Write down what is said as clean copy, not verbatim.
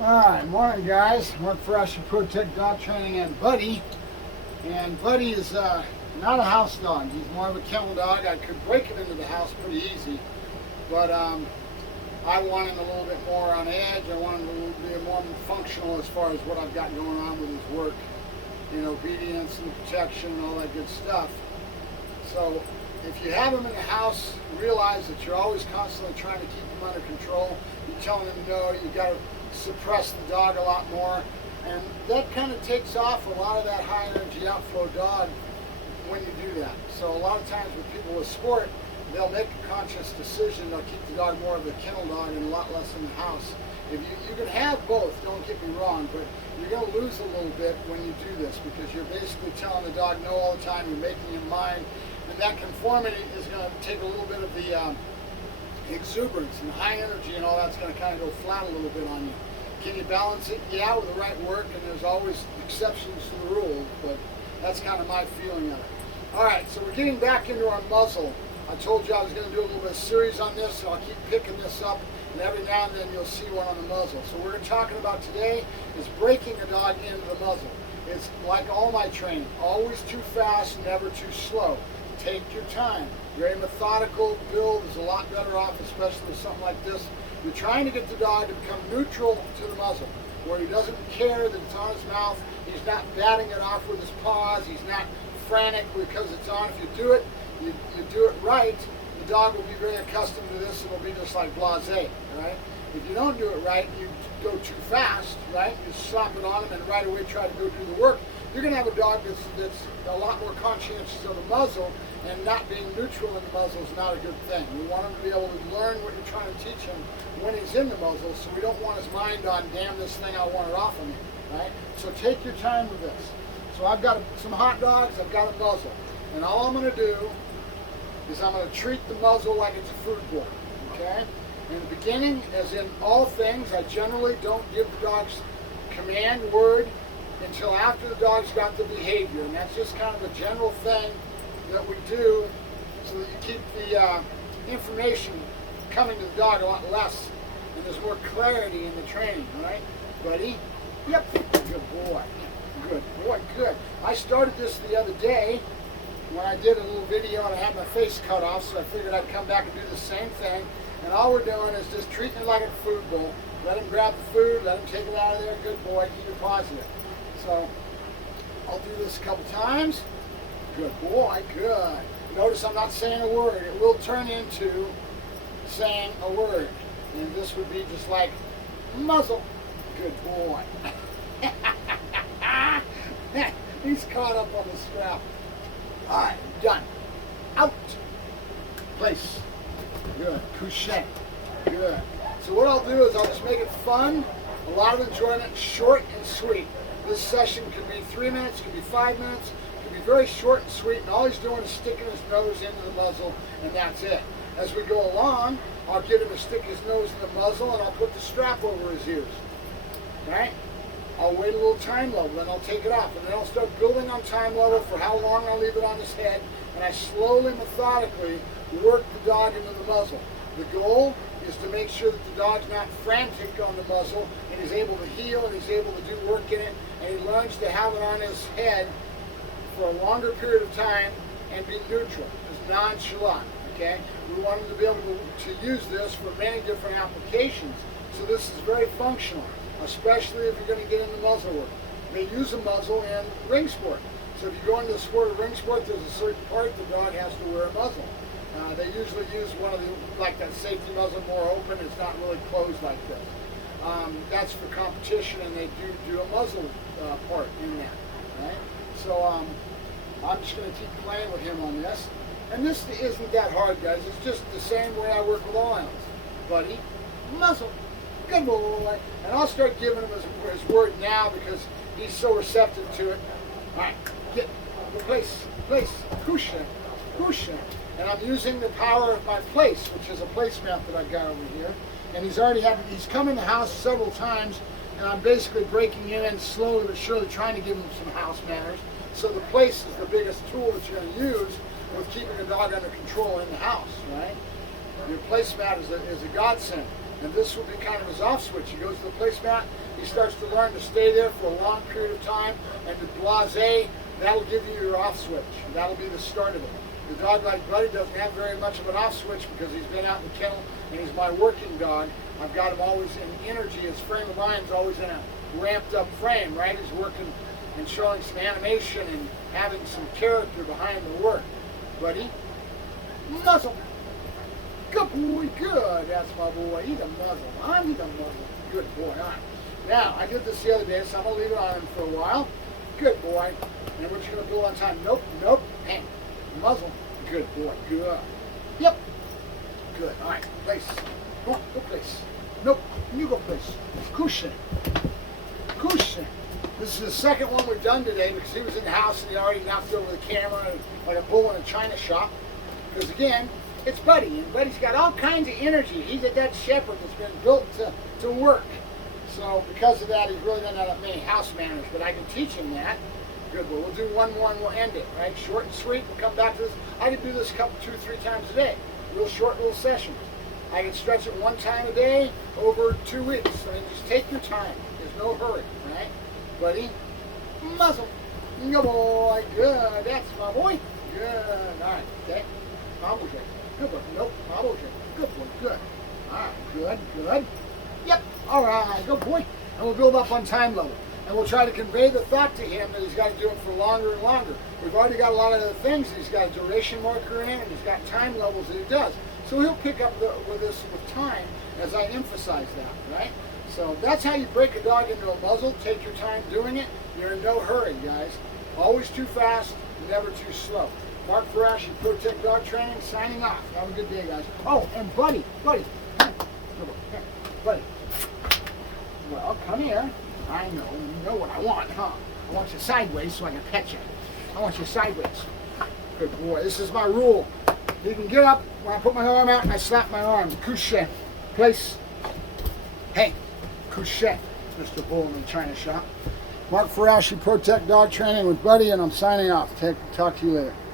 Alright, morning guys. Mark Ferrasci, Pro Tech Dog Training, and Buddy. And Buddy is not a house dog. He's more of a kennel dog. I could break him into the house pretty easy, but I want him a little bit more on edge. I want him a little bit more functional as far as what I've got going on with his work. You know, obedience and protection and all that good stuff. So if you have him in the house, realize that you're always constantly trying to keep him under control. You're telling him no, you got to suppress the dog a lot more, and that kind of takes off a lot of that high energy outflow dog when you do that. So a lot of times with people with sport, they'll make a conscious decision. They'll keep the dog more of a kennel dog and a lot less in the house. If you can have both, don't get me wrong, but you're going to lose a little bit when you do this, because you're basically telling the dog no all the time. You're making him mind, and that conformity is going to take a little bit of the exuberance and high energy, and all that's going to kind of go flat a little bit on you. Can you balance it? Yeah, with the right work, and there's always exceptions to the rule, but that's kind of my feeling of it. All right, so we're getting back into our muzzle. I told you I was going to do a little bit of series on this, so I'll keep picking this up, and every now and then you'll see one on the muzzle. So what we're talking about today is breaking a dog into the muzzle. It's like all my training, always too fast, never too slow. Take your time. Very methodical build is a lot better off, especially with something like this. You're trying to get the dog to become neutral to the muzzle, where he doesn't care that it's on his mouth. He's not batting it off with his paws. He's not frantic because it's on. If you do it, you do it right, the dog will be very accustomed to this, and it'll be just like blasé, right? If you don't do it right, you go too fast, right? You slap it on him and right away try to go do the work. You're going to have a dog that's a lot more conscientious of the muzzle, and not being neutral in the muzzle is not a good thing. We want him to be able to learn what you're trying to teach him when he's in the muzzle, so we don't want his mind on, damn this thing, I want it off of me, right? So take your time with this. So I've got some hot dogs, I've got a muzzle, and all I'm going to do is I'm going to treat the muzzle like it's a food bowl, okay? In the beginning, as in all things, I generally don't give the dogs command word until after the dog's got the behavior, and that's just kind of a general thing that we do so that you keep the information coming to the dog a lot less, and there's more clarity in the training, all right? Buddy? Yep. Good boy. Good boy, good. I started this the other day when I did a little video and I had my face cut off, so I figured I'd come back and do the same thing. And all we're doing is just treating it like a food bowl. Let him grab the food, let him take it out of there. Good boy, keep it positive. So I'll do this a couple times. Good boy, good. Notice I'm not saying a word. It will turn into saying a word. And this would be just like muzzle. Good boy. He's caught up on the strap. All right, done. Out. Place. Good. Couché. Good. So what I'll do is I'll just make it fun, a lot of enjoyment, short and sweet. This session could be 3 minutes, could be 5 minutes, could be very short and sweet, and all he's doing is sticking his nose into the muzzle, and that's it. As we go along, I'll get him to stick his nose in the muzzle, and I'll put the strap over his ears. Right? I'll wait a little time level, then I'll take it off, and then I'll start building on time level for how long I'll leave it on his head, and I slowly, methodically work the dog into the muzzle. The goal is to make sure that the dog's not frantic on the muzzle, and he's able to heel, and he's able to do work in it, and he learns to have it on his head for a longer period of time and be neutral, just nonchalant, okay? We want him to be able to use this for many different applications, so this is very functional, especially if you're going to get into muzzle work. They use a muzzle in ring sport. So if you go into the sport of ring sport, there's a certain part the dog has to wear a muzzle. They usually use one of the, like that safety muzzle, more open. It's not really closed like this. That's for competition, and they do a muzzle part in that. Right? So I'm just going to keep playing with him on this. And this isn't that hard, guys. It's just the same way I work with all animals. Buddy, muzzle. Good boy. And I'll start giving him his word now because he's so receptive to it. All right, get, place, couché, couché. And I'm using the power of my place, which is a placemat that I've got over here. And he's come in the house several times, and I'm basically breaking him in slowly but surely, trying to give him some house manners. So the place is the biggest tool that you're going to use with keeping a dog under control in the house, right? Your placemat is a godsend. and this will be kind of his off switch. He goes to the placemat, he starts to learn to stay there for a long period of time, and to blase, that'll give you your off switch. That'll be the start of it. The dog like Buddy doesn't have very much of an off switch because he's been out in the kennel and he's my working dog. I've got him always in energy. His frame of mind's always in a ramped up frame, right? He's working and showing some animation and having some character behind the work. Buddy, muzzle. Good boy, good. That's my boy. He's a muzzle. I need a muzzle. Good boy. All right. Now, I did this the other day, so I'm going to leave it on him for a while. Good boy. And we're just going to build on time. Nope, nope. Hang. Muzzle. Good boy. Good. Yep. Good. All right. Place. Go place. Nope. You go place. Cushion. Cushion. This is the second one we've done today because he was in the house and he already knocked over the camera like a bull in a china shop. Because again, it's Buddy, and Buddy's got all kinds of energy. He's a Dutch Shepherd that's been built to work. So because of that, he's really doesn't have many house manners, but I can teach him that. Good, well, we'll do one more and we'll end it, right? Short and sweet, we'll come back to this. I can do this a couple, 2-3 times a day. Real short little sessions. I can stretch it one time a day over 2 weeks. So just take your time. There's no hurry, right? Buddy, muzzle. Good boy, good. That's my boy. Good. All right, okay. Bobble shake. Good boy. Nope, bobble shake. Good boy, good. All right, good, good. Yep, all right, good boy. And we'll build up on time level. And we'll try to convey the thought to him that he's got to do it for longer and longer. We've already got a lot of other things. He's got a duration marker in, and he's got time levels that he does. So he'll pick up with this with time as I emphasize that, right? So that's how you break a dog into a muzzle. Take your time doing it. You're in no hurry, guys. Always too fast, never too slow. Mark Ferrasci, ProTech Dog Training, signing off. Have a good day, guys. Oh, and Buddy, Buddy. Buddy. Well, come here. I know, you know what I want, huh? I want you sideways so I can pet you. I want you sideways. Good boy, this is my rule. You can get up when I put my arm out and I slap my arm. Couche. Place. Hey, couche. Mr. Bull in the China shop. Mark Ferrasci, ProTech Dog Training with Buddy, and I'm signing off. Talk to you later.